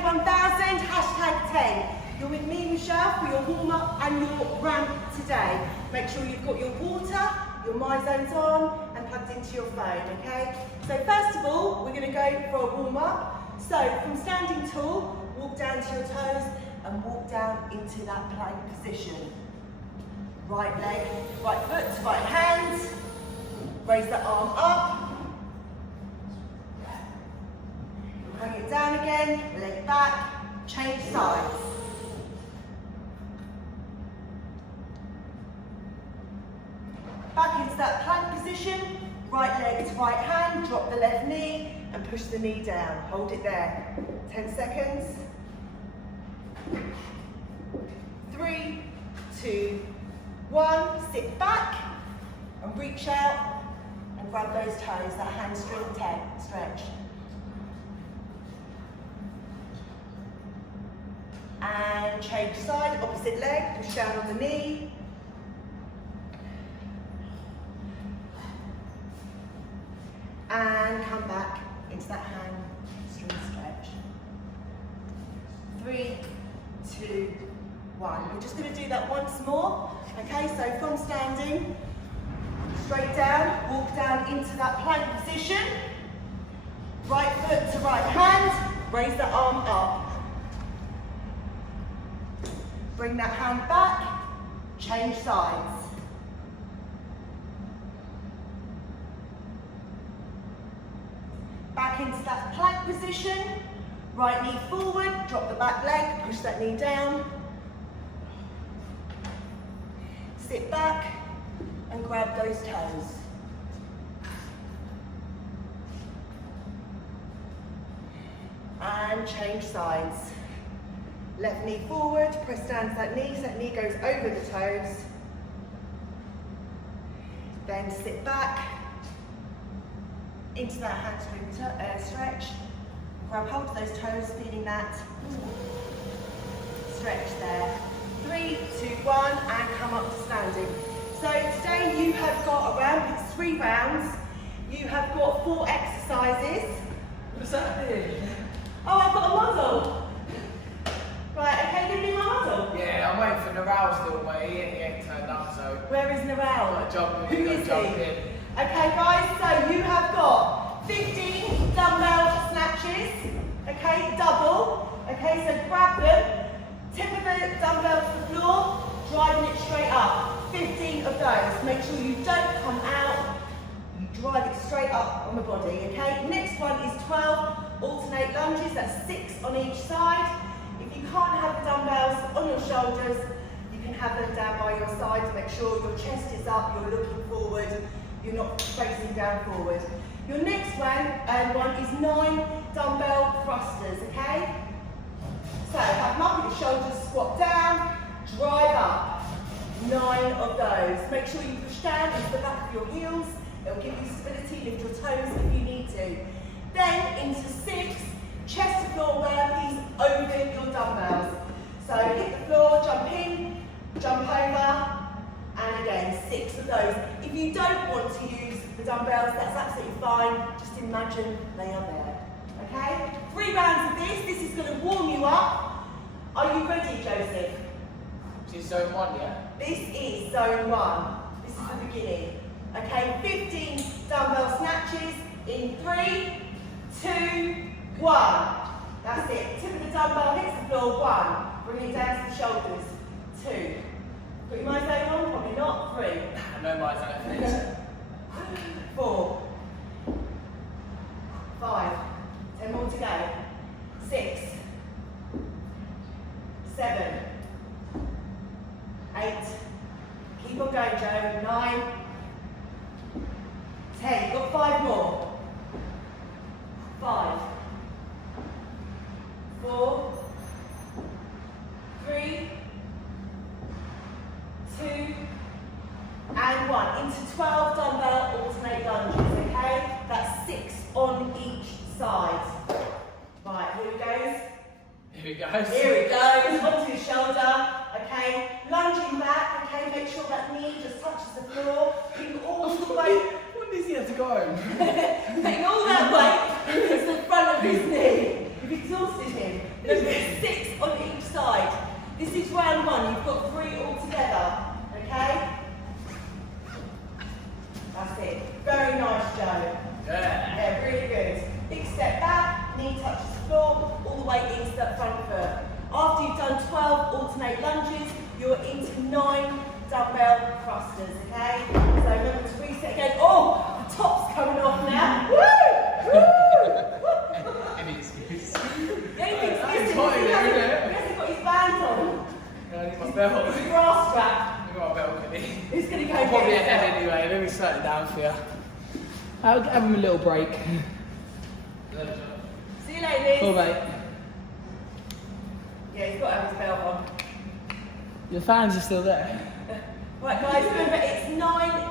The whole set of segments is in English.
JJK1000, #10. You're with me, Michelle, for your warm-up and your ramp today. Make sure you've got your water, your My Zones on, and plugged into your phone, okay? So first of all, we're going to go for a warm-up. So from standing tall, walk down to your toes and walk down into that plank position. Right leg, right foot to right hand. Raise the arm up. Bring it down again, leg back, change sides. Back into that plank position, right leg to right hand, drop the left knee and push the knee down. Hold it there. 10 seconds. 3, 2, 1. Sit back and reach out and grab those toes, that hamstring stretch. And change side, opposite leg, push down on the knee. And come back into that hamstring stretch. 3, 2, 1. We're just going to do that once more. Okay, so from standing, straight down, walk down into that plank position. Right foot to right hand, raise the arm up. Bring that hand back, change sides. Back into that plank position, right knee forward, drop the back leg, push that knee down. Sit back and grab those toes. And change sides. Left knee forward, press down to that knee so that knee goes over the toes. Then sit back into that hamstring stretch. Grab hold of those toes, feeling that stretch there. 3, 2, 1, and come up to standing. So today you have got a ramp, it's 3 rounds. You have got 4 exercises. What's that here? Oh, I've got a muzzle. Right, okay, give me my muzzle. Yeah, I'm waiting for Naral still, but he ain't turned up, so. Where is Naral? Who is he? In. Okay guys, so you have got 15 dumbbell snatches, okay, double, okay, so grab them, tip of the dumbbell to the floor, driving it straight up, 15 of those. Make sure you don't come out, you drive it straight up on the body, okay. Next one is 12 alternate lunges, that's 6 on each side. If you can't have the dumbbells on your shoulders, you can have them down by your side to make sure your chest is up, you're looking forward, you're not facing down forward. Your next one is 9 dumbbell thrusters, okay? So have them up with your shoulders, squat down, drive up. 9 of those. Make sure you push down into the back of your heels. It'll give you stability, lift your toes if you need to. Then into 6 chest to floor burpees over your dumbbells. So hit the floor, jump in, jump over, and again, 6 of those. If you don't want to use the dumbbells, that's absolutely fine. Just imagine they are there. Okay? 3 rounds of this. This is going to warm you up. Are you ready, Joseph? This is zone 1, yeah? This is zone 1. This is the beginning. Okay, 15 dumbbell snatches in 3, 2, 1. That's it. Tip of the dumbbell hits the floor. 1. Bring it down to the shoulders. 2. Got your My Zone on? Probably not. 3. I know my zone. 4. 5. 10 more to go. 6. 7. 8. Keep on going, Joe. 9. 10. You've got 5 more. 5. 4. 3. 2. And 1. Into 12 dumbbell alternate lunges, okay? That's 6 on each side. Right, here it goes. Here it goes. Here it goes, onto your shoulder, okay? Lunging back, okay? Make sure that knee just touches the floor. Keep all the weight. When does he have to go? Taking all that weight against the front of his knee. You've exhausted him. Remember, 6 on each side. This is round 1. You've got 3 all together. Okay? That's it. Very nice, Joe. Yeah, really good. Big step back, knee touches the floor, all the way into that front foot. After you've done 12 alternate lunges, you're into 9 dumbbell thrusters, okay? So remember to reset again. Oh, the top's coming off now. Woo! Woo! Any excuse. Any excuse? It's hot in there, isn't it? He hasn't got his bands on. I need my belt. It's a grass strap. I've got a belt, can he? Who's going to go Probably get ahead it? anyway. Let me slow it down for you. I'll have him a little break. See you later, Liz. Cool, mate. Yeah, he's got to have his belt on. Your fans are still there. Right guys, remember it's 9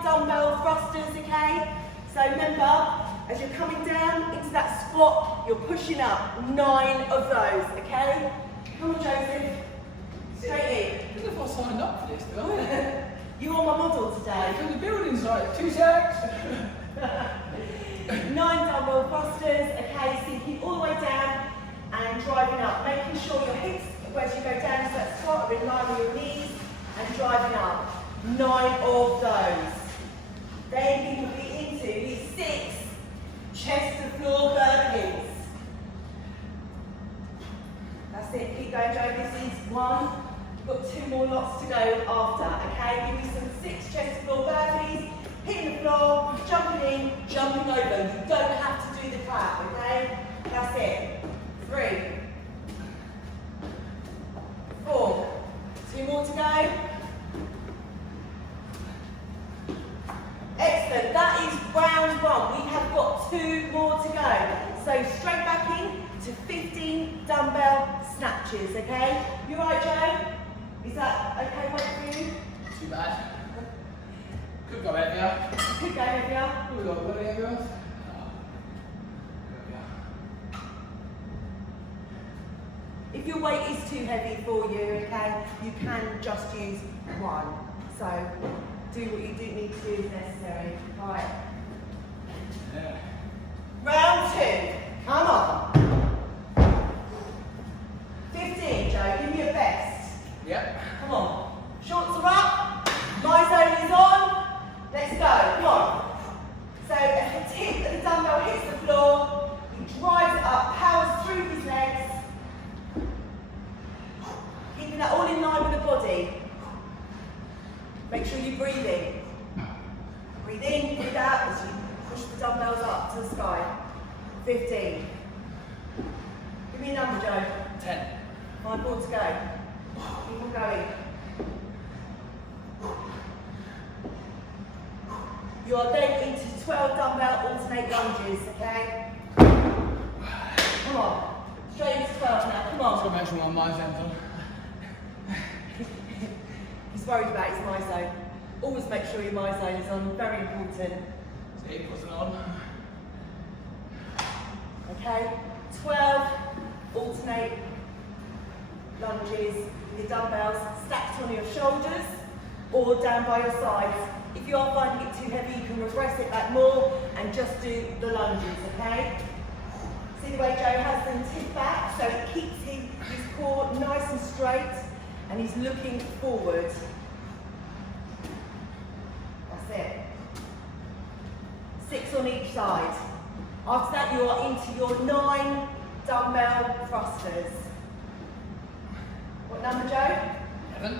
dumbbell thrusters, okay? So remember, as you're coming down into that squat, you're pushing up 9 of those, okay? Come on, Joseph. Straight I don't know if I signed up for this, do I? in. You're my model today. The building's like 2 secs. 9 dumbbell thrusters, okay? So you keep all the way down and driving up, making sure your hips, as you go down into that squat, are in line with your knees and driving up. 9 of those. Then you will be into these 6 chest to floor burpees. That's it. Keep going, Joe. This is 1. You've got 2 more lots to go after. Okay. Give me some 6 chest to floor burpees. Hitting the floor, jumping in, jumping over. You don't have to do the clap. Okay. That's it. 3, 4. 2 more to go. Excellent, that is round 1. We have got 2 more to go. So straight back in to 15 dumbbell snatches, okay? You all right, Joe? Is that okay weight for you? Too bad. Could go heavier. Could go heavier. Could go a bit heavier. If your weight is too heavy for you, okay, you can just use 1. So do what you do need to do as necessary. All right. Yeah. Round 2. Come on. 15, Joe. Give me your best. Yep. Come on. Shorts are up. My zone is on. Let's go. Come on. So as the tip of the dumbbell hits the floor, he drives it up, powers through his legs. Keeping that all in line with the body. Make sure you're breathing. Breathe in, breathe out as you push the dumbbells up to the sky. 15. Give me a number, Joe. 10. 5 more to go. Keep on going. You are then into 12 dumbbell alternate lunges, okay? Come on. Straight into 12 now, come Just on. got to make sure my mind's empty. He's worried about his my zone. Always make sure your my zone is on, very important. See, it wasn't on. Okay? 12 alternate lunges with your dumbbells stacked on your shoulders or down by your sides. If you are finding it too heavy, you can regress it back more and just do the lunges, okay? See the way Joe has them tipped back, so it keeps his core nice and straight and he's looking forward. That's it. 6 on each side. After that, you are into your 9 dumbbell thrusters. What number, Joe? 11.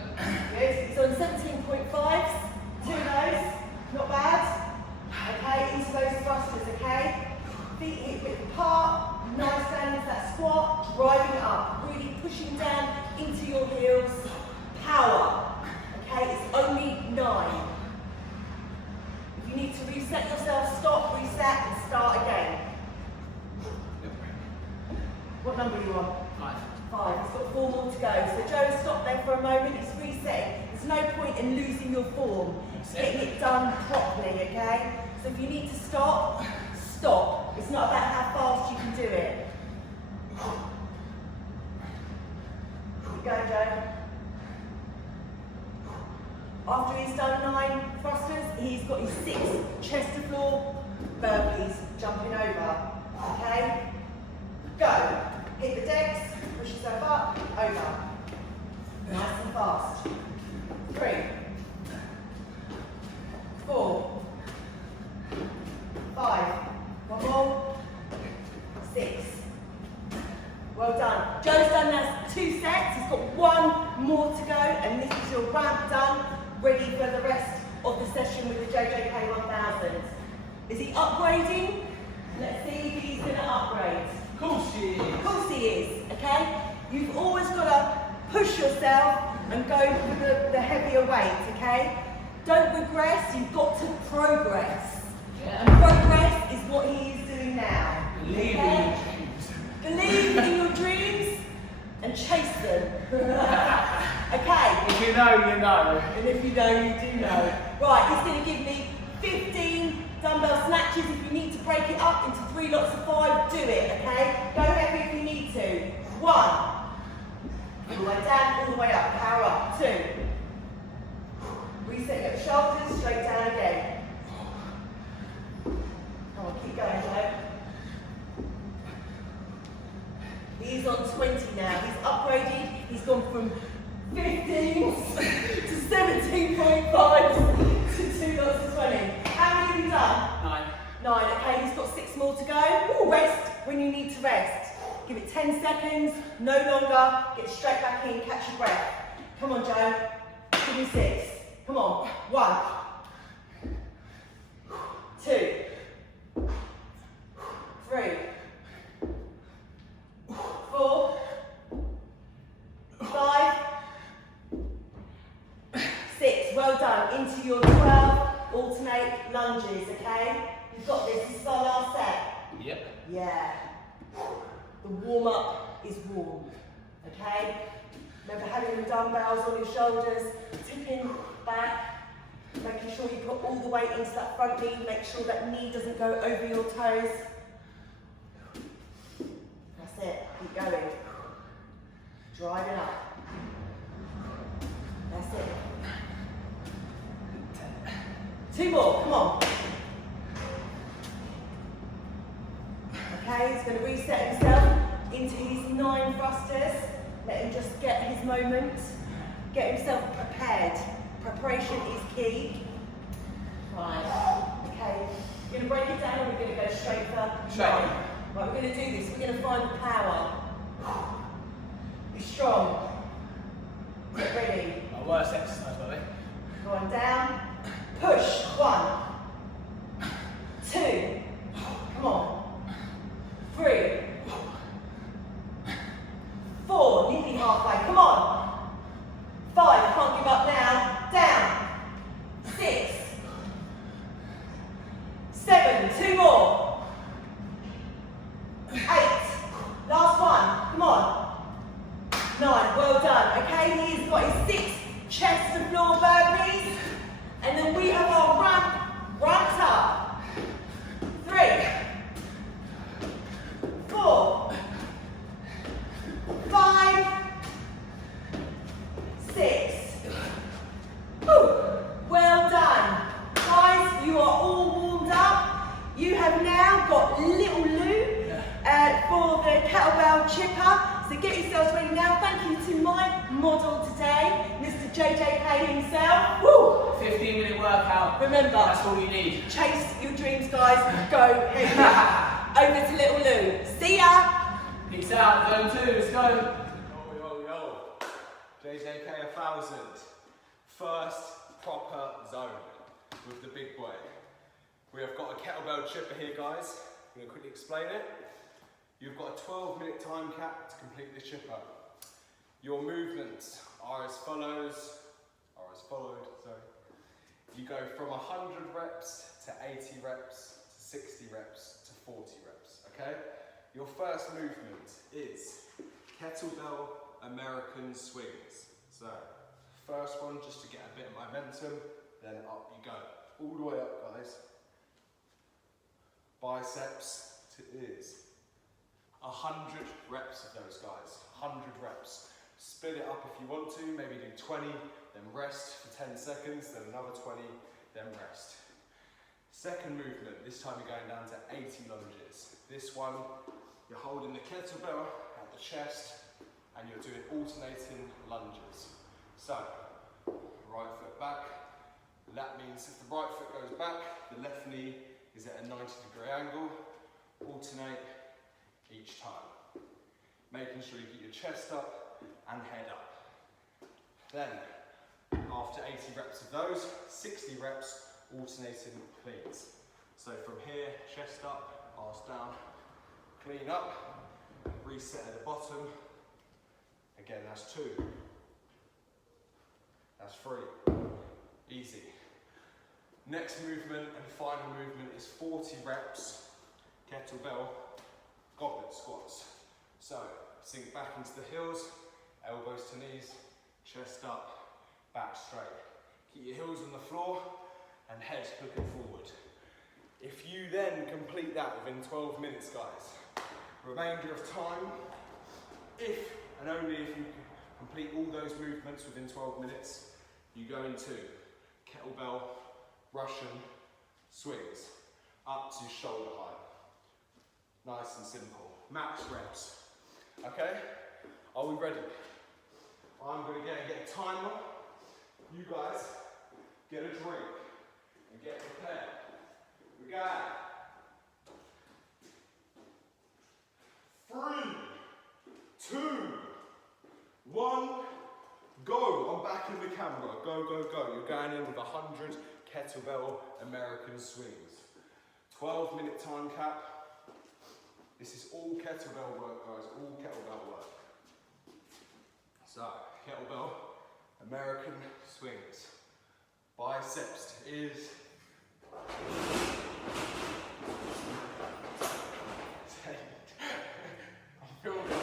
Good. So on 17.5s, 2 of those, not bad. Okay, into those thrusters, okay? Feet hip width apart, nice down into that squat, driving it up, really pushing down into your heels. Power. Okay, it's only 9. If you need to reset yourself, stop, reset, and start again. What number are you on? 5. 5. It's got 4 more to go. So Joe, stop there for a moment. It's resetting. There's no point in losing your form. It's getting it done properly, okay? So if you need to stop, stop. It's not about how fast you can do it. Keep going, Joe. After he's done 9 thrusters, he's got his 6 chest to floor burpees jumping over. Okay? Go. Hit the decks. Push yourself up, over. Nice and fast. 3, 4, 5. One more. 6. Well done. Joe's done now 2 sets. He's got 1 more to go, and this is your ramp done, ready for the rest of the session with the JJK1000. Is he upgrading? Let's see if he's going to upgrade. Of course he is. Of course he is, okay? You've always got to push yourself and go for the heavier weight, okay? Don't regress, you've got to progress. Yeah. And progress is what he is doing now. Believe okay? in your dreams. Believe in your dreams and chase them. Okay? If you know, you know. And if you know, you do know. Right, he's going to give me 15 dumbbell snatches. If you need to break it up into 3 lots of 5, do it, okay? Go heavy if you need to. 1. All the way down, all the way up. Power up. 2. Reset your shoulders, straight down again. Come on, keep going, Joe. He's on 20 now. He's upgraded. He's gone from 15 to 17.5 to 2 lots of 20. How many have you done? 9. 9. Okay, he's got 6 more to go. Ooh, rest when you need to rest. Give it 10 seconds, no longer. Get straight back in, catch your breath. Come on, Joe. Give me 6. Come on. 1. 2. 3. 4. 5. 6. Well done. Into your 12 alternate lunges, okay? You've got this. This is our last set. Yep. Yeah. The warm-up is warm, okay? Remember having the dumbbells on your shoulders, tipping back, making sure you put all the weight into that front knee, make sure that knee doesn't go over your toes. That's it, keep going. Drive it up. That's it. 2 more, come on. Okay, he's going to reset himself into his 9 thrusters. Let him just get his moment. Get himself prepared. Preparation is key. Right, okay. We're going to break it down and we're going to go straight for 9. Right, we're going to do this. We're going to find the power. Be strong. Get ready. My worst exercise, by the way. Go on down. Push. 1. 2. Come on. 3. 4. Nearly halfway. Come on. 5. Can't give up now. Down. 6. 7. 2 more. 8. Last one. Come on. 9. Well done. Okay, he's got his 6 chest to floor burpees. And then we have our ramped up. 3. 4. 5. 6. Woo. Well done. Guys, you are all warmed up. You have now got little Lou for the kettlebell chipper. So get yourselves ready now. Thank you to my model today, Mr. JJK himself. Woo. 15-minute workout. Remember, that's all you need. Chase your dreams, guys. Go heavy. Over to little Lou. See ya. Peace out. Zone 2. Let's go. Yo. JJK1000. First proper zone with the big boy. We have got a kettlebell chipper here, guys. I'm going to quickly explain it. You've got a 12-minute time cap to complete the chipper. Your movements are as followed. You go from 100 reps to 80 reps to 60 reps to 40 reps, okay? Your first movement is kettlebell American swings. So, first one just to get a bit of momentum, then up you go. All the way up, guys. Biceps to ears. 100 reps of those, guys. 100 reps. Split it up if you want to, maybe do 20, then rest for 10 seconds, then another 20, then rest. Second movement, this time you're going down to 80 lunges. This one, you're holding the kettlebell at the chest, and you're doing alternating lunges. So, right foot back. That means if the right foot goes back, the left knee is at a 90-degree angle. Alternate each time. Making sure you get your chest up and head up. Then, after 80 reps of those, 60 reps alternating cleans. So from here, chest up, arse down, clean up, reset at the bottom. Again, that's 2. That's 3. Easy. Next movement and final movement is 40 reps kettlebell goblet squats. So sink back into the heels, elbows to knees, chest up, back straight. Keep your heels on the floor and head looking forward. If you then complete that within 12 minutes, guys, remainder of time, if and only if you complete all those movements within 12 minutes, you go into kettlebell Russian swings up to shoulder height. Nice and simple. Max reps. Okay? Are we ready? I'm going to get a timer. You guys get a drink and get prepared. We got 3, 2, 1, go. I'm back in the camera. Go, go, go. You're going in with 100 kettlebell American swings. 12-minute time cap. This is all kettlebell work, guys. All kettlebell work. So, kettlebell American swings. Biceps is I'm filming.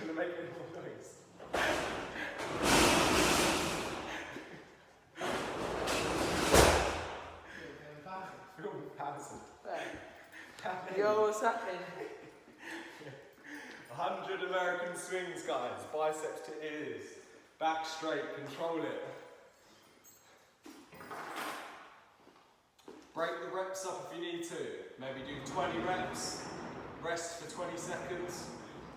Gonna make any more noise. Film 1000. Yo, what's happening? 100 American swings, guys. Biceps to ears. Back straight, control it. Break the reps up if you need to. Maybe do 20 reps, rest for 20 seconds,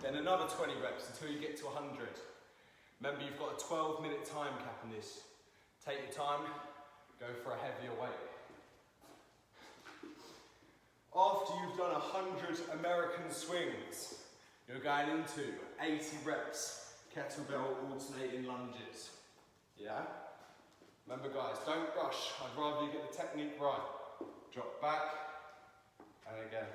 then another 20 reps until you get to 100. Remember, you've got a 12-minute time cap in this. Take your time, go for a heavier weight. After you've done 100 American swings, you're going into 80 reps kettlebell alternating lunges. Yeah? Remember, guys, don't rush. I'd rather you get the technique right. Drop back, and again.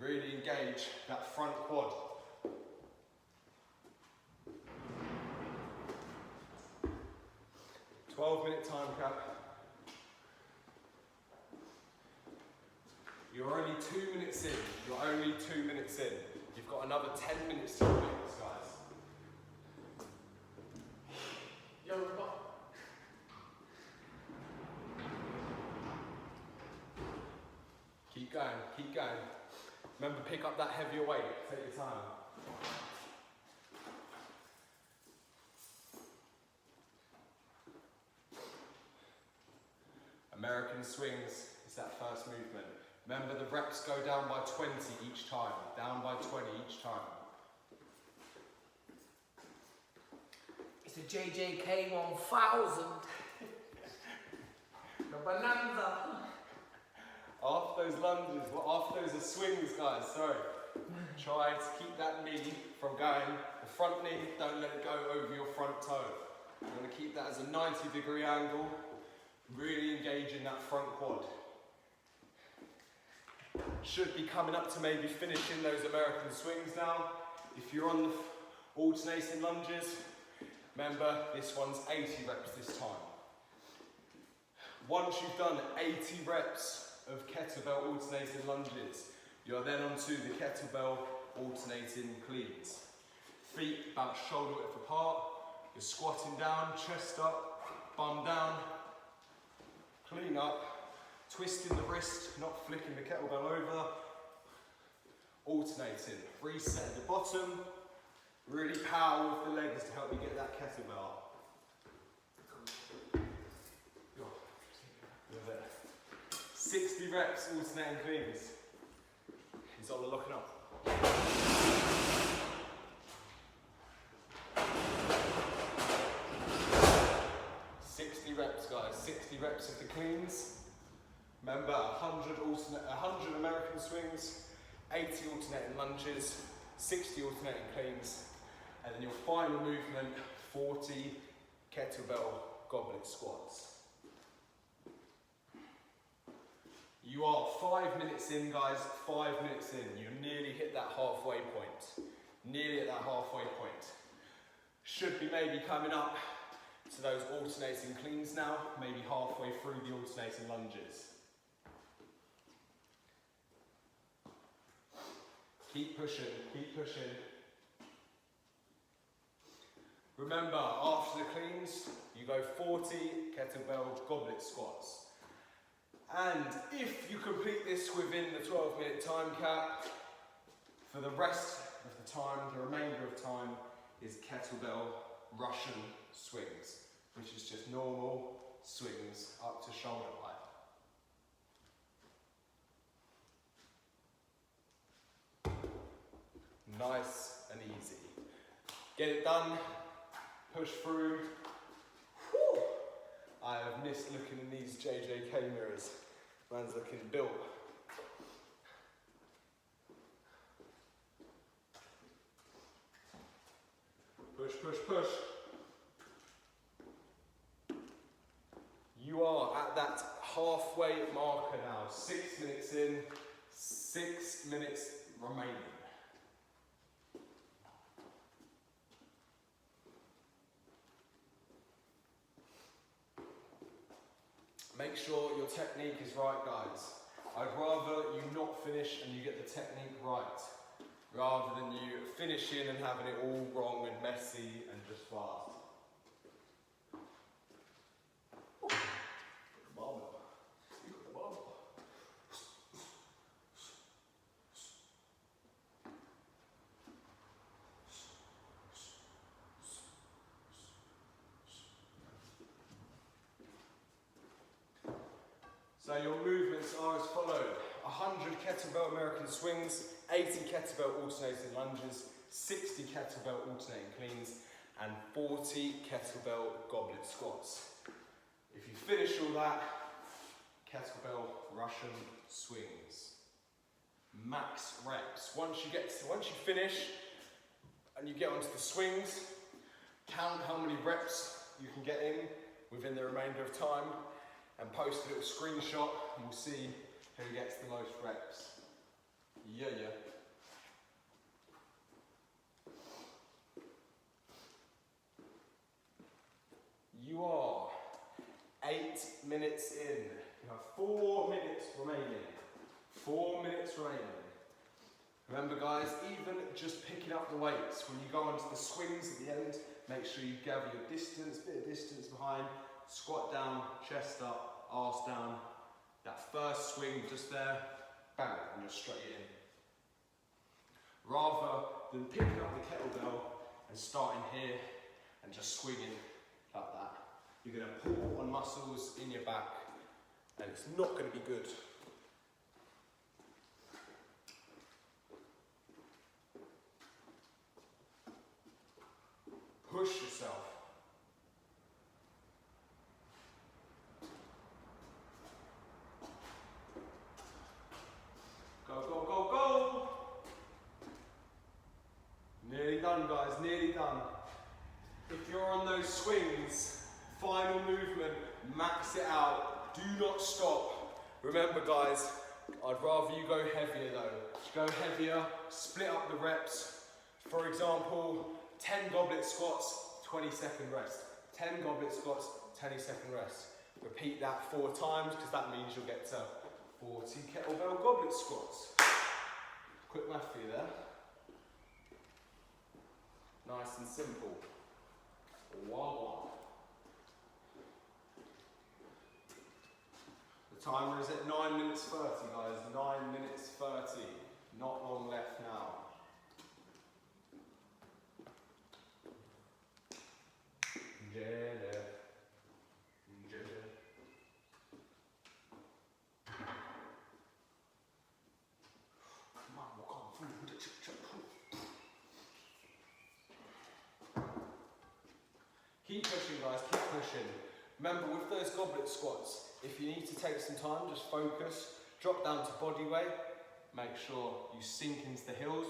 Really engage that front quad. "12-minute time cap. You're only 2 minutes in. You're only 2 minutes in. You've got another 10 minutes to do this, guys. Yo, Robot. Keep going, keep going. Remember, pick up that heavier weight. Take your time. American swings is that first movement. Remember, the reps go down by 20 each time. Down by 20 each time. It's a JJK1000. The Bonanza. After those lunges, well, after those are swings, guys, sorry. Try to keep that knee from going, the front knee, don't let it go over your front toe. You want to keep that as a 90-degree angle, really engaging that front quad. Should be coming up to maybe finishing those American swings now. If you're on the alternating lunges, remember this one's 80 reps this time. Once you've done 80 reps of kettlebell alternating lunges, you're then onto the kettlebell alternating cleans. Feet about shoulder width apart, you're squatting down, chest up, bum down, clean up, twisting the wrist, not flicking the kettlebell over, alternating, reset at the bottom, really power with the legs to help you get that kettlebell up. You're there. 60 reps alternating cleans. Is Ola looking up? 60 reps, guys. 60 reps of the cleans. Remember, 100 American swings, 80 alternating lunges, 60 alternating cleans, and then your final movement, 40 kettlebell goblet squats. You are 5 minutes in, guys, 5 minutes in. You nearly hit that halfway point. Nearly at that halfway point. Should be maybe coming up to those alternating cleans now, maybe halfway through the alternating lunges. Keep pushing, keep pushing. Remember, after the cleans, you go 40 kettlebell goblet squats. And if you complete this within the 12-minute time cap, for the rest of the time, the remainder of time, is kettlebell Russian swings, which is just normal swings up to shoulder height. Nice and easy. Get it done, push through. Whew. I have missed looking in these JJK mirrors. Man's looking built. Push, push, push. You are at that halfway marker now. 6 minutes in, 6 minutes remaining. Make sure your technique is right, guys. I'd rather you not finish and you get the technique right, rather than you finishing and having it all wrong and messy and just fast. Ooh. The barbell. You got the barbell. So your movements are as followed: 100 kettlebell American swings, 80 kettlebell alternating lunges, 60 kettlebell alternating cleans, and 40 kettlebell goblet squats. If you finish all that, kettlebell Russian swings. Max reps. Once you finish and you get onto the swings, count how many reps you can get in within the remainder of time, and post a little screenshot, and we'll see who gets the most reps. Yeah. You are 8 minutes in. You have 4 minutes remaining. 4 minutes remaining. Remember, guys, even just picking up the weights, when you go onto the swings at the end, make sure you gather your distance, bit of distance behind. Squat down, chest up, arse down. That first swing just there, bang, and you're straight in. Rather than picking up the kettlebell and starting here and just swinging like that. You're going to pull on muscles in your back and it's not going to be good. Push yourself. Go. Nearly done, guys, nearly done. If you're on those swings, final movement, max it out. Do not stop. Remember, guys, I'd rather you go heavier though. Go heavier, split up the reps. For example, 10 goblet squats, 20-second rest. 10 goblet squats, 20-second rest. Repeat that 4 times because that means you'll get to 40 kettlebell goblet squats. Quick math for you there. Nice and simple. Wow. The timer is at 9 minutes 30, guys. 9 minutes 30. Not long left now. JJK. Keep pushing, guys, keep pushing. Remember, with those goblet squats, if you need to take some time, just focus, drop down to body weight, make sure you sink into the heels,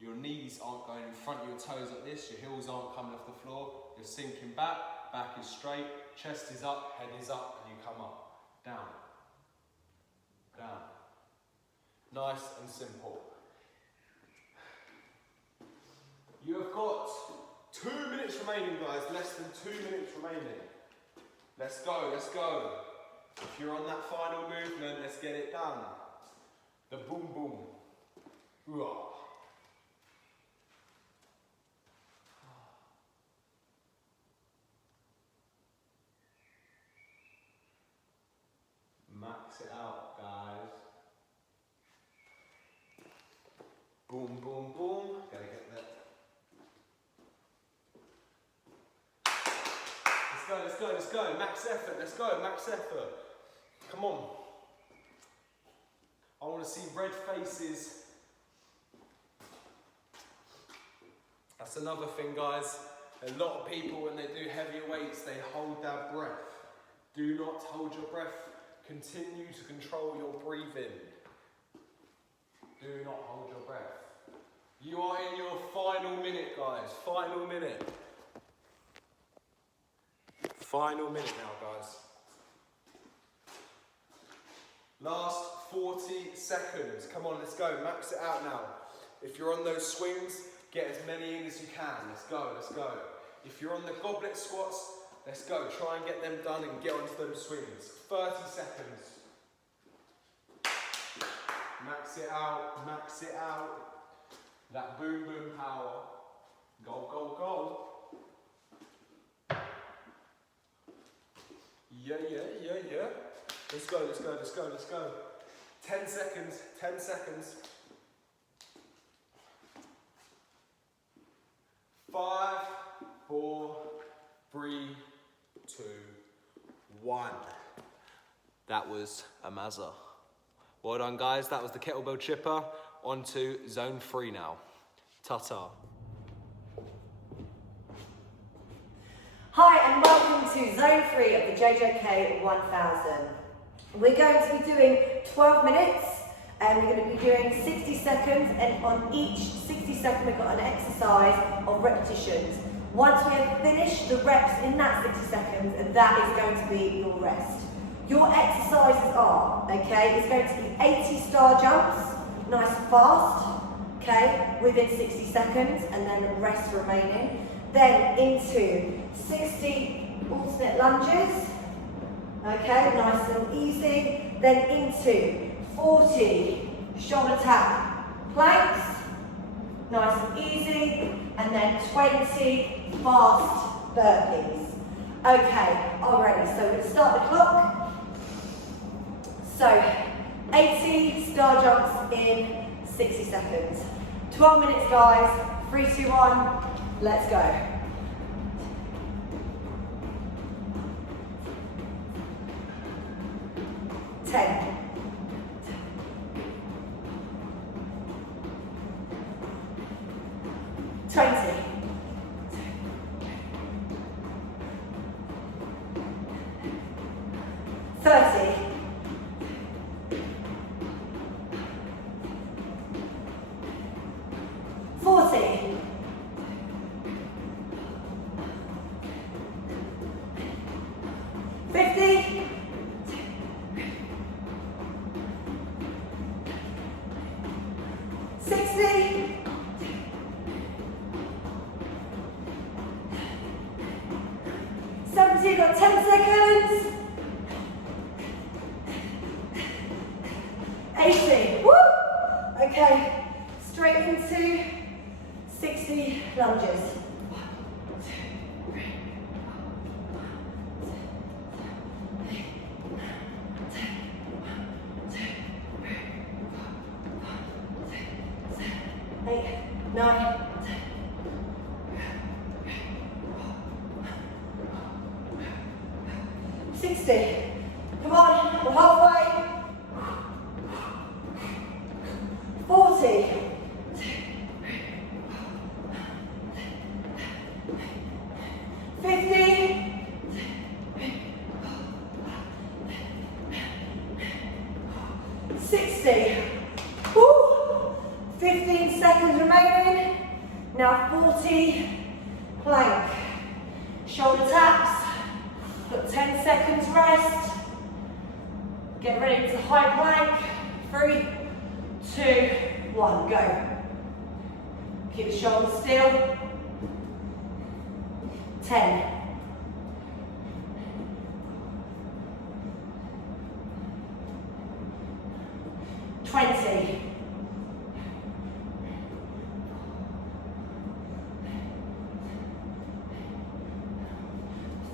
your knees aren't going in front of your toes like this, your heels aren't coming off the floor, you're sinking back, back is straight, chest is up, head is up, and you come up, down, down. Nice and simple. You have got 2 minutes remaining, guys, less than 2 minutes remaining. Let's go, let's go. If you're on that final movement, let's get it done. The boom boom. Ooh-ah. Max it out, guys. Boom, boom, boom. Gotta get that. Let's go, let's go, let's go. Max effort, let's go, max effort. Come on. I want to see red faces. That's another thing, guys. A lot of people, when they do heavier weights, they hold their breath. Do not hold your breath. Continue to control your breathing. Do not hold your breath. You are in your final minute, guys. Final minute. Final minute now, guys. Last 40 seconds. Come on, let's go. Max it out now. If you're on those swings, get as many in as you can. Let's go, let's go. If you're on the goblet squats, let's go. Try and get them done and get onto those swings. 30 seconds. Max it out, max it out. That boom boom power. Go, go, go. Yeah, yeah, yeah, yeah. Let's go, let's go, let's go, let's go. 10 seconds, 10 seconds. 5, 4, 3, 2, 1. That was a mazza. Well done, guys. That was the kettlebell chipper. On to zone 3 now. Ta-ta. Hi and welcome to zone 3 of the JJK1000. We're going to be doing 12 minutes and we're going to be doing 60 seconds, and on each 60 seconds we've got an exercise of repetitions. Once we have finished the reps in that 60 seconds, and that is going to be your rest. Your exercises are, okay, it's going to be 80 star jumps, nice and fast, okay, within 60 seconds, and then rest remaining. Then into 60 alternate lunges, okay, nice and easy. Then into 40 shoulder tap planks, nice and easy. And then 20 fast burpees. Okay, alrighty, so we're going to start the clock. So, 80 star jumps in 60 seconds. 12 minutes, guys. 3, 2, 1, let's go. 10. 20. 30. 40. 50. 60. 70, you've got 10 seconds. 80, woo! Okay, straight into 60 lunges. 1, 2, 3, 8, 9, 10. 60. Come on, we're halfway. 40. 50. 60. Woo. 15 seconds remaining. Now 40 plank. Shoulder taps. Got 10 seconds rest. Get ready to high plank. 3, 2, 1, go. Keep the shoulders still. 10. 20.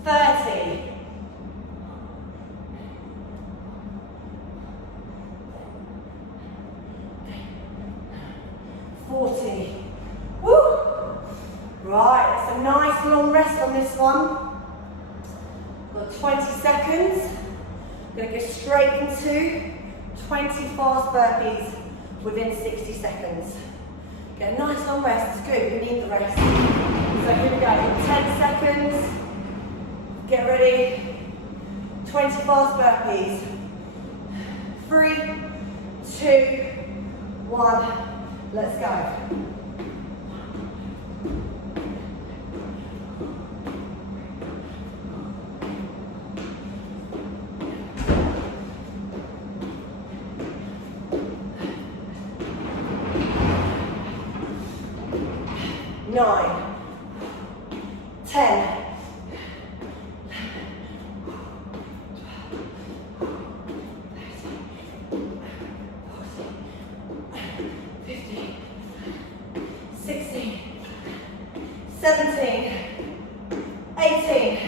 30. 40. Woo! Right, it's a nice long rest on this one. Got 20 seconds. I'm going to go straight into 20 fast burpees within 60 seconds. Get a nice long rest, it's good, we need the rest. So here we go, 10 seconds. Get ready. 20 fast burpees. 3, 2, 1. Let's go. Nine, 10. 15, 16, 17, 18,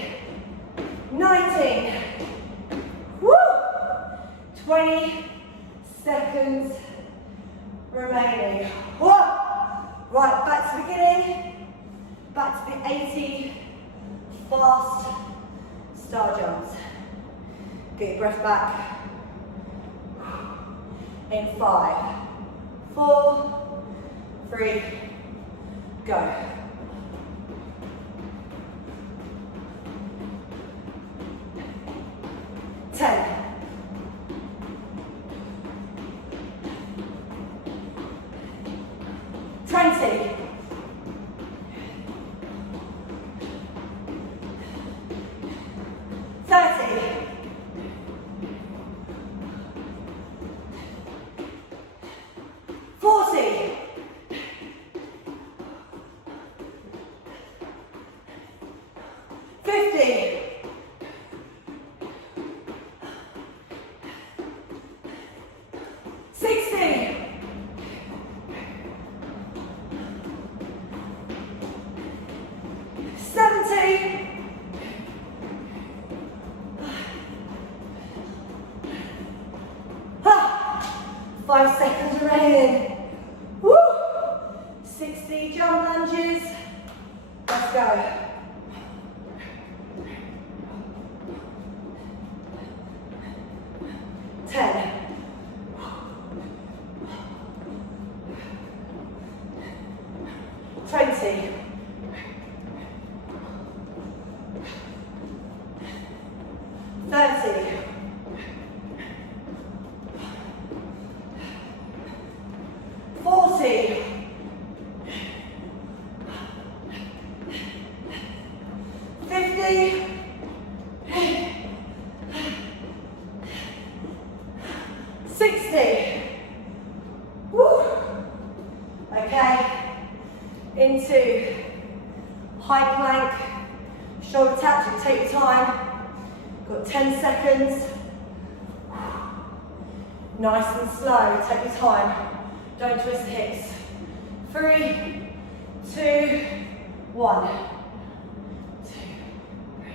19. Woo! 20 seconds remaining. Whoa! Right, back to the beginning. Back to the 80 fast star jumps. Get your breath back. In 5, 4, 3, go. 10. 20. 30. 40. 50. 60. 70. 5 seconds remaining. Woo! 60 jump lunges. Let's go. 10. 20. 30. 40. 50. 60. Woo. Okay. Into high plank, shoulder taps. You take your time. Got 10 seconds. Nice and slow. Take your time. Don't twist the hips. 3, 2, 1. 2, 3,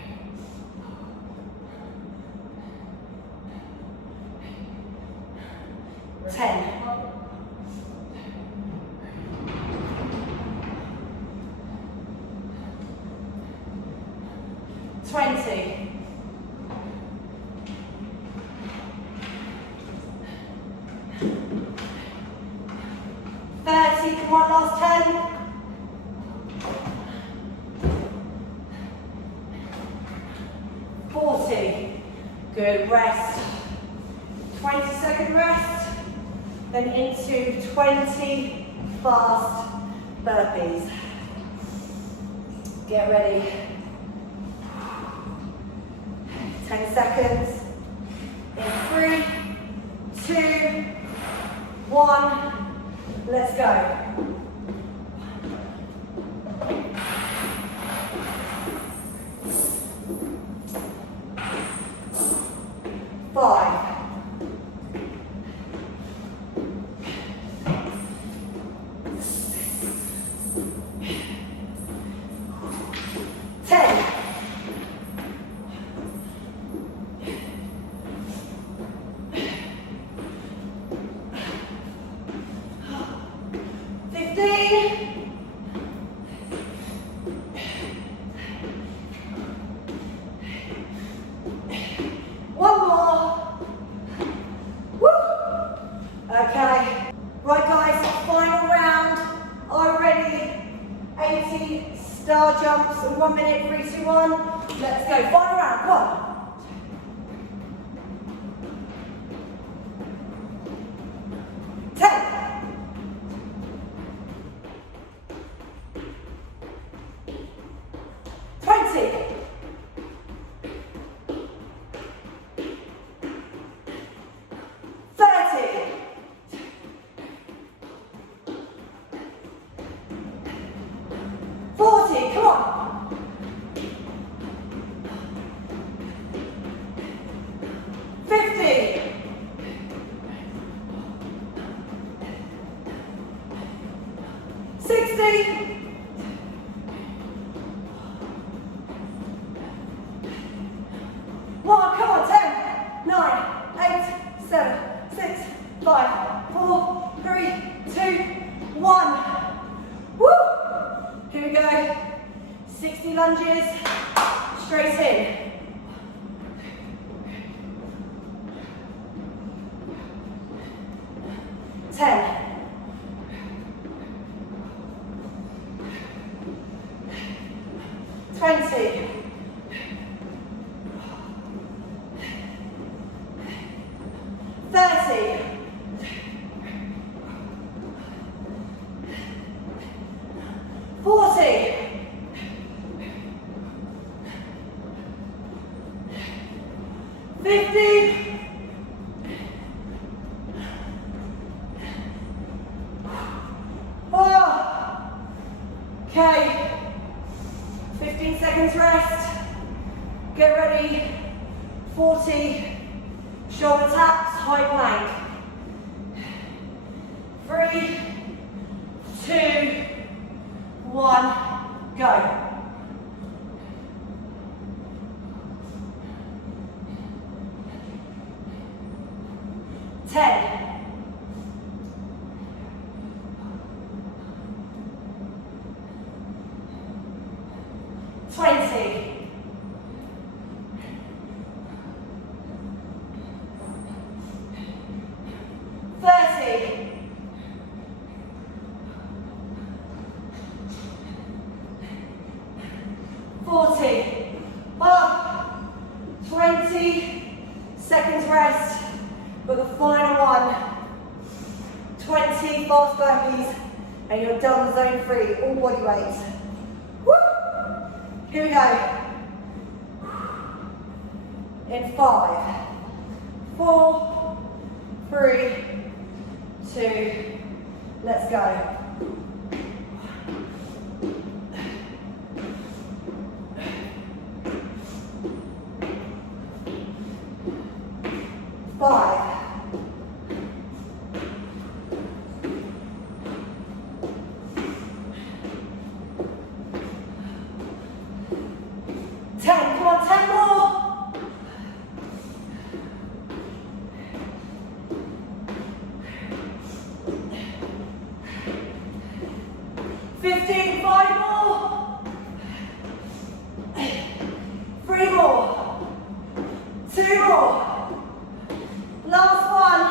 4. 10. 20. 30, come on, last 10. 40. Good, rest. 20-second rest. then into 20 fast burpees. Get ready. 10 seconds. In 3, 2, 1. Let's go. 5. 10. 15. 1 more. Woo. Okay. Right guys, final round. Are you ready? 80 star jumps in 1 minute, 3, 2, 1. Let's go. Final round. Come on. 10. 20. 30. 40. Come on. 50. 60. 1, come on, 10, 9, 8, 7, 6, 5, 4, 3, 2, 1. Woo! Here we go. 60 lunges, straight in. 10. 20. 30. 40. 50. 4. Okay. 15 seconds rest. Get ready. 40. Shoulder taps, high plank. 3, 2, 1, go. 10. 20. 30. 40. Up. 20 seconds rest for the final one. 20 fast burpees and you're done zone 3, all body weight. Woo! Here we go. In 5, 4, 3, 2, let's go. 5. 10, come on, 10 more. 15, 5 more. 3 more. 2 more. Last one.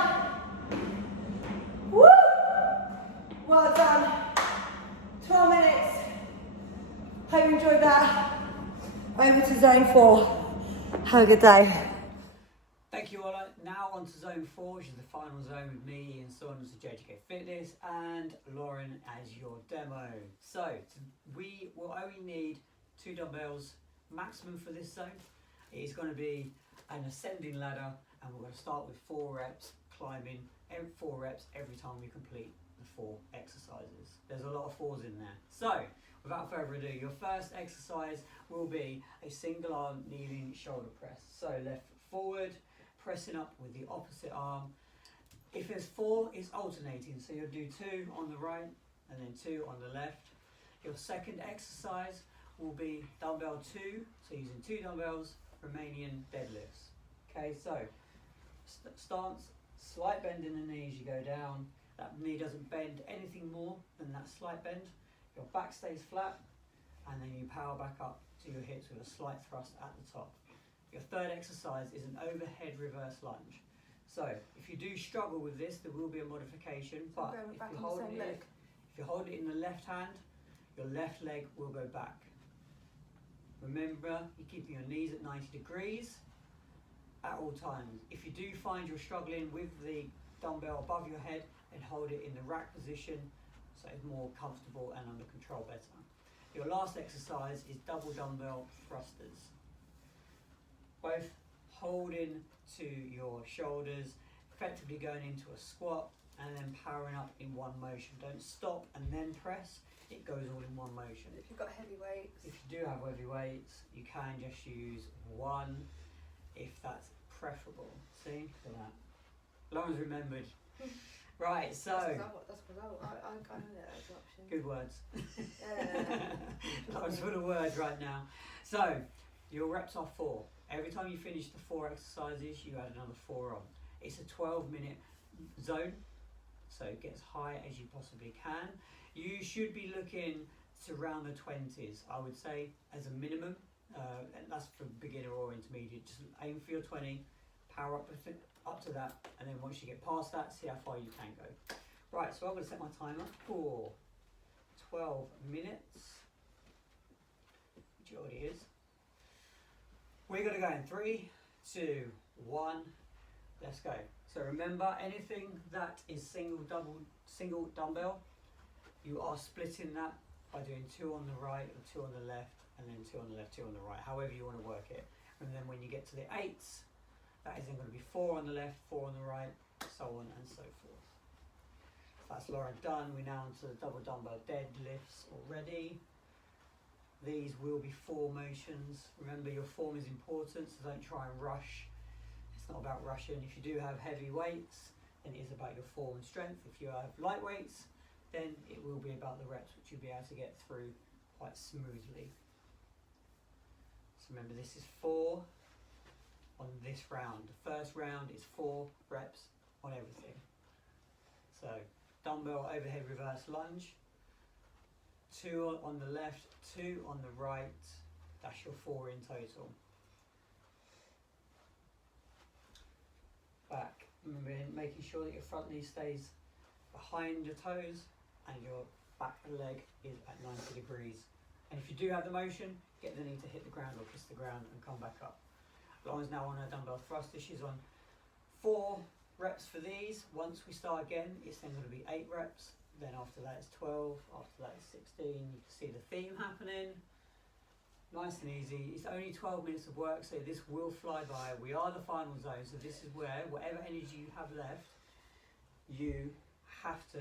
Woo! Well done. 12 minutes. Hope you enjoyed that. Over to zone 4. Have a good day. Thank you, Ola. Now on to zone 4, which is the final zone with me, Ian Saunders of JJK Fitness, and Lauren as your demo. So, we will only need 2 dumbbells maximum for this zone. It is going to be an ascending ladder, and we're going to start with 4 reps, climbing 4 reps every time we complete the 4 exercises. There's a lot of 4s in there. So, without further ado, your first exercise will be a single arm kneeling shoulder press. So, left foot forward, pressing up with the opposite arm. If there's 4, it's alternating, so you'll do 2 on the right and then 2 on the left. Your second exercise will be dumbbell 2, so using 2 dumbbells, Romanian deadlifts. Okay, so stance, slight bend in the knee as you go down. That knee doesn't bend anything more than that slight bend. Your back stays flat, and then you power back up to your hips with a slight thrust at the top. Your third exercise is an overhead reverse lunge. So if you do struggle with this, there will be a modification, but if you're holding it in the left hand, your left leg will go back. Remember, you're keeping your knees at 90 degrees at all times. If you do find you're struggling with the dumbbell above your head, then hold it in the rack position so it's more comfortable and under control better. Your last exercise is double dumbbell thrusters. Both holding to your shoulders, effectively going into a squat and then powering up in one motion. Don't stop and then press, it goes all in one motion. If you've got heavy weights. If you do have heavy weights, you can just use 1 if that's preferable. See, look at that. Lauren's remembered. Right, so. That's because I know that as an option. Good words. Yeah. Lauren's full of words right now. So, your reps are 4. Every time you finish the 4 exercises, you add another 4 on. It's a 12-minute zone, so get as high as you possibly can. You should be looking to around the 20s, I would say, as a minimum. And that's for beginner or intermediate. Just aim for your 20, power up to that, and then once you get past that, see how far you can go. Right, so I'm going to set my timer for 12 minutes, which it already is. We're going to go in 3, 2, 1, let's go. So remember, anything that is single dumbbell, you are splitting that by doing 2 on the right or 2 on the left, and then 2 on the left, 2 on the right, however you want to work it. And then when you get to the 8s, that is then going to be 4 on the left, 4 on the right, so on and so forth. So that's Lauren done. We're now onto the double dumbbell deadlifts already. These will be 4 motions. Remember, your form is important, so don't try and rush. It's not about rushing. If you do have heavy weights, then it is about your form and strength. If you have light weights, then it will be about the reps, which you'll be able to get through quite smoothly. So remember, this is 4 on this round. The first round is 4 reps on everything. So dumbbell overhead reverse lunge, 2 on the left, 2 on the right, that's your 4 in total. Back, remember making sure that your front knee stays behind your toes and your back leg is at 90 degrees. And if you do have the motion, get the knee to hit the ground or kiss the ground and come back up. Lauren's now on her dumbbell thruster. She's on 4 reps for these. Once we start again, it's then going to be 8 reps. Then after that it's 12, after that it's 16. You can see the theme happening. Nice and easy. It's only 12 minutes of work, so this will fly by. We are the final zone, so this is where whatever energy you have left, you have to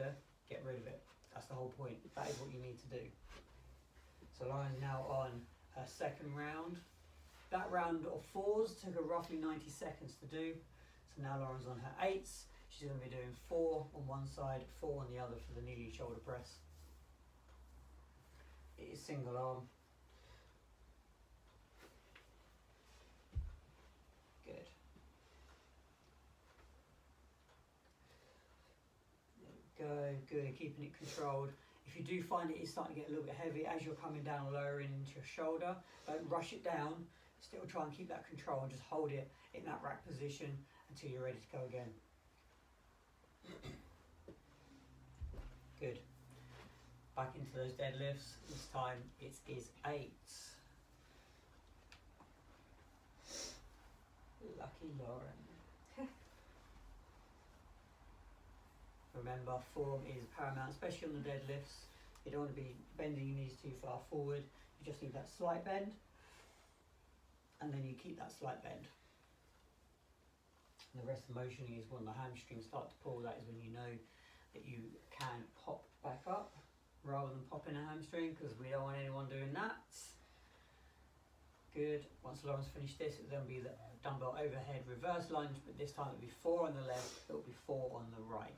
get rid of it. That's the whole point. That is what you need to do. So Lauren's now on her second round. That round of 4s took her roughly 90 seconds to do. So now Lauren's on her 8s. She's going to be doing 4 on one side, 4 on the other for the kneeling shoulder press. It is single arm. Good. There we go, good, keeping it controlled. If you do find it is starting to get a little bit heavy as you're coming down, lowering into your shoulder, don't rush it down. Still try and keep that control and just hold it in that rack position until you're ready to go again. Good. Back into those deadlifts. This time it is 8. Lucky Lauren. remember, form is paramount, especially on the deadlifts. You don't want to be bending your knees too far forward. You just need that slight bend, and then you keep that slight bend. And the rest of the motion is when the hamstrings start to pull. That is when you know that you can pop back up rather than popping a hamstring, because we don't want anyone doing that. Good. Once Lauren's finished this, it will then be the dumbbell overhead reverse lunge, but this time it will be 4 on the left, it will be 4 on the right.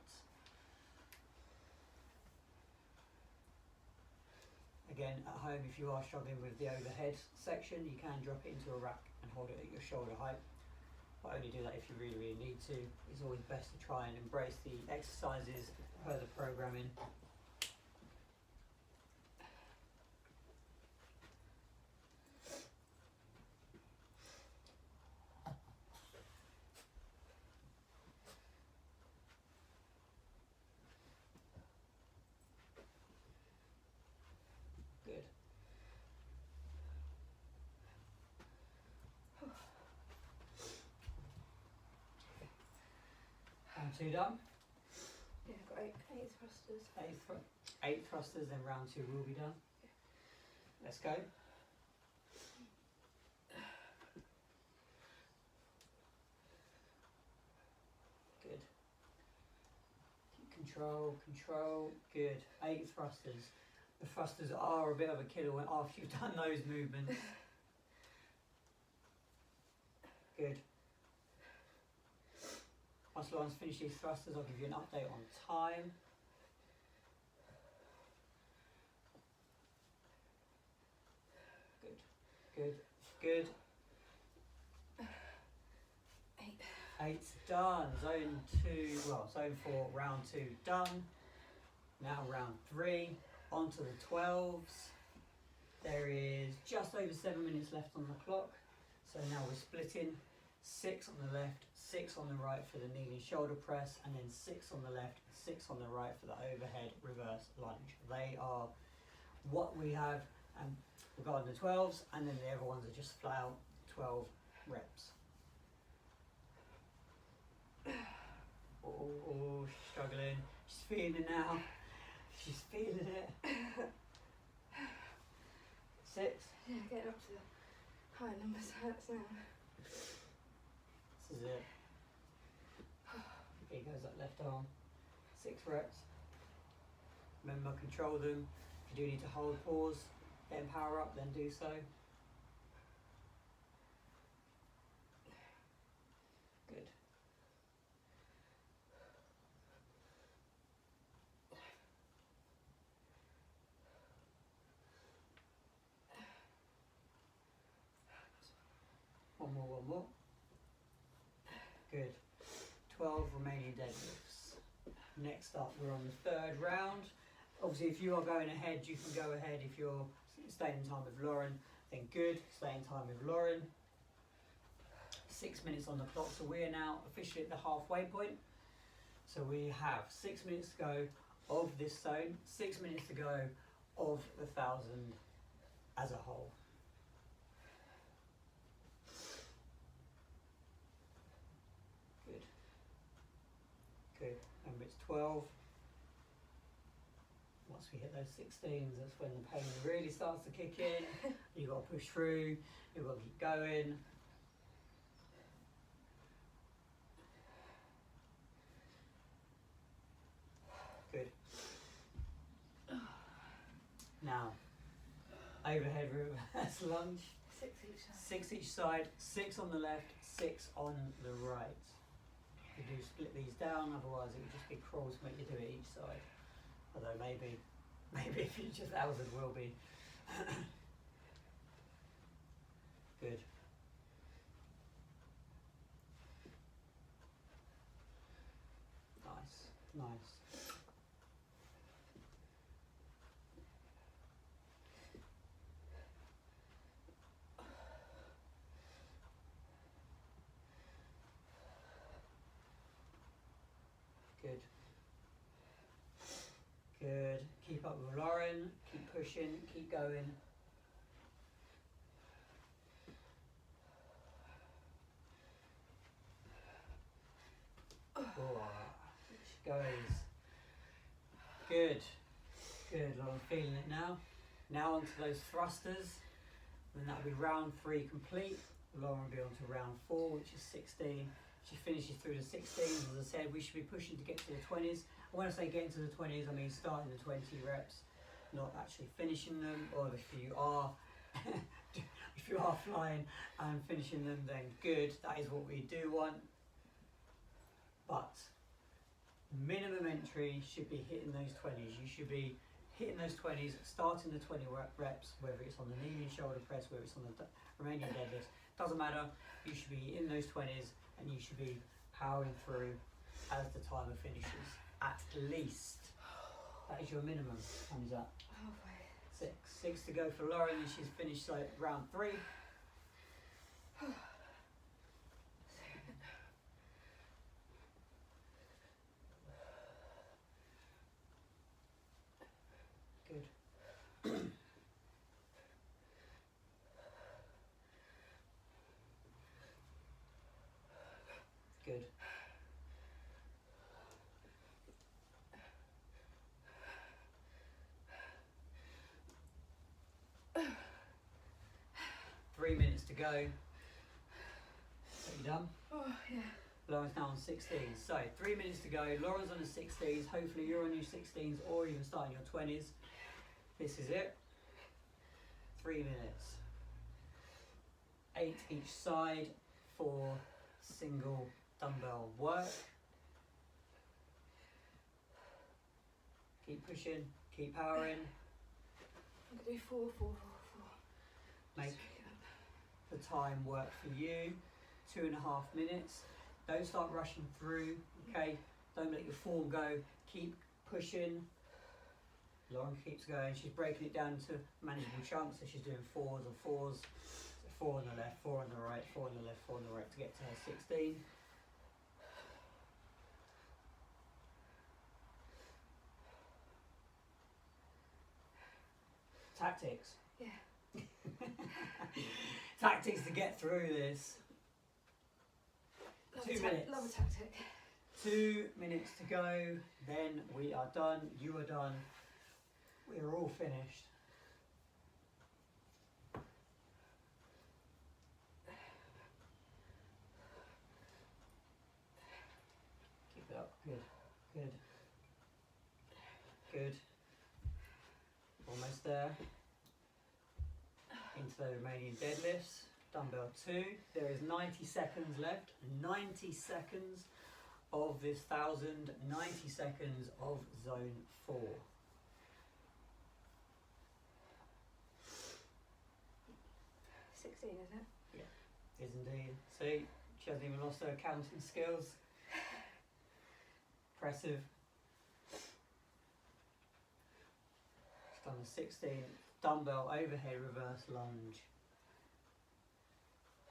Again, at home, if you are struggling with the overhead section, you can drop it into a rack and hold it at your shoulder height. But only do that if you really, really need to. It's always best to try and embrace the exercises per the programming. Good. Round 2 done. Yeah, I've got eight thrusters. 8 thrusters, then round 2 will be done. Let's go. Good. Keep control, good. 8 thrusters. The thrusters are a bit of a killer after you've done those movements. Good. Once Lauren's finished these thrusters, I'll give you an update on time. Good. 8 done. Zone 4, round 2 done. Now round 3, onto the 12s. There is just over 7 minutes left on the clock. So now we're splitting 6 on the left, 6 on the right for the knee and shoulder press, and then 6 on the left, 6 on the right for the overhead reverse lunge. They are what we have regarding the 12s, and then the other ones are just flat out 12 reps. Oh, she's struggling. She's feeling it now. She's feeling it. 6. Yeah, getting up to the high numbers hurts now. This is it. Here goes that left arm. 6 reps. Remember, control them. If you do need to hold, pause, then power up, then do so. Good. One more. Good. 12 remaining deadlifts. Next up, we're on the 3rd round. Obviously, if you are going ahead, you can go ahead. If you're staying in time with Lauren, then good. Stay in time with Lauren. 6 minutes on the clock, so we are now officially at the halfway point. So we have 6 minutes to go of this zone, 6 minutes to go of the 1,000 as a whole. Good. Remember, it's 12. Once we hit those 16s, that's when the pain really starts to kick in. You've got to push through, you've got to keep going. Good. Now, overhead reverse lunge. 6 each side. 6 each side, 6 on the left, 6 on the right. You do split these down, otherwise it would just be cruel to make you do it each side. Although maybe a future 1,000 will be. Good. Nice. Good. Keep up with Lauren. Keep pushing. Keep going. Oh, she goes. Good. Good, I'm feeling it now. Now onto those thrusters. And that'll be round 3 complete. Lauren will be on to round 4, which is 16. She finishes through the 16s. As I said, we should be pushing to get to the 20s. And when I say getting to the 20s, I mean starting the 20 reps, not actually finishing them. Or if you are if you are flying and finishing them, then good. That is what we do want. But minimum entry should be hitting those 20s. You should be hitting those 20s, starting the 20 reps, whether it's on the knee and shoulder press, whether it's on the Romanian deadlift, doesn't matter. You should be in those 20s and you should be powering through as the timer finishes, at least. That is your minimum. How many is that? Halfway. 6 to go for Lauren, and she's finished like round 3. Good. Good. Three minutes to go. Are you done? Oh, yeah. Lauren's now on 16s. So 3 minutes to go. Lauren's on the 16s. Hopefully you're on your 16s or even starting your 20s. This is it. 3 minutes. 8 each side for single dumbbell work. Keep pushing, keep powering. I'm going to do 4, 4, 4, 4. Make the time work for you. 2.5 minutes. Don't start rushing through, okay? Don't let your form go. Keep pushing. Lauren keeps going. She's breaking it down into manageable chunks, so she's doing 4s and 4s. So 4 on the left, 4 on the right, 4 on the left, 4 on the right to get to her 16. Tactics. Yeah. Tactics to get through this. Love 2 a minutes. Love a tactic. 2 minutes to go, then we are done, you are done, we are all finished. Keep it up, good, good, good. Almost there. Into the Romanian deadlifts. Dumbbell 2. There is 90 seconds left. 90 seconds of this 1000. 90 seconds of zone 4. Isn't it? Yeah, is indeed. See, she hasn't even lost her counting skills. Impressive. She's done the 16 dumbbell overhead reverse lunge.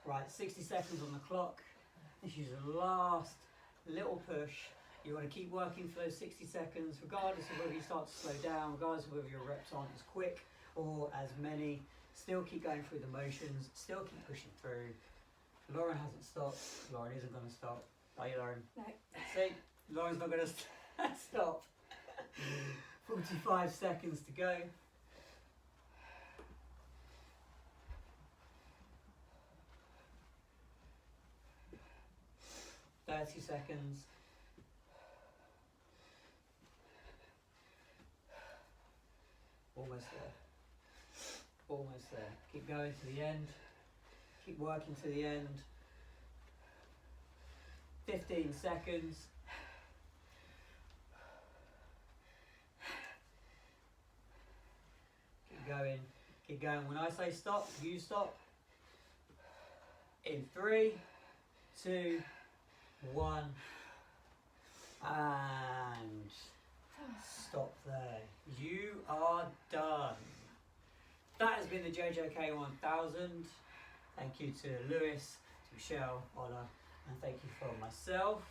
Right, 60 seconds on the clock. This is the last little push. You want to keep working for those 60 seconds, regardless of whether you start to slow down, regardless of whether your reps aren't as quick or as many. Still keep going through the motions, still keep pushing through. Lauren hasn't stopped. Lauren isn't going to stop. Are you, Lauren? No. See, Lauren's not going to stop. 45 seconds to go. $30 seconds. Almost there. Almost there. Keep going to the end. Keep working to the end. 15 seconds. Keep going. Keep going. When I say stop, you stop. In 3, 2, 1, and stop there. You are done. That has been the JJK1000. Thank you to Lewis, to Michelle, Ola, and thank you for myself.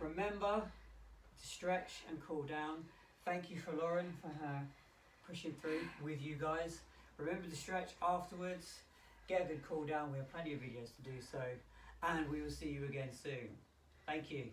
Remember to stretch and cool down. Thank you for Lauren for her pushing through with you guys. Remember to stretch afterwards. Get a good cool down. We have plenty of videos to do so. And we will see you again soon. Thank you.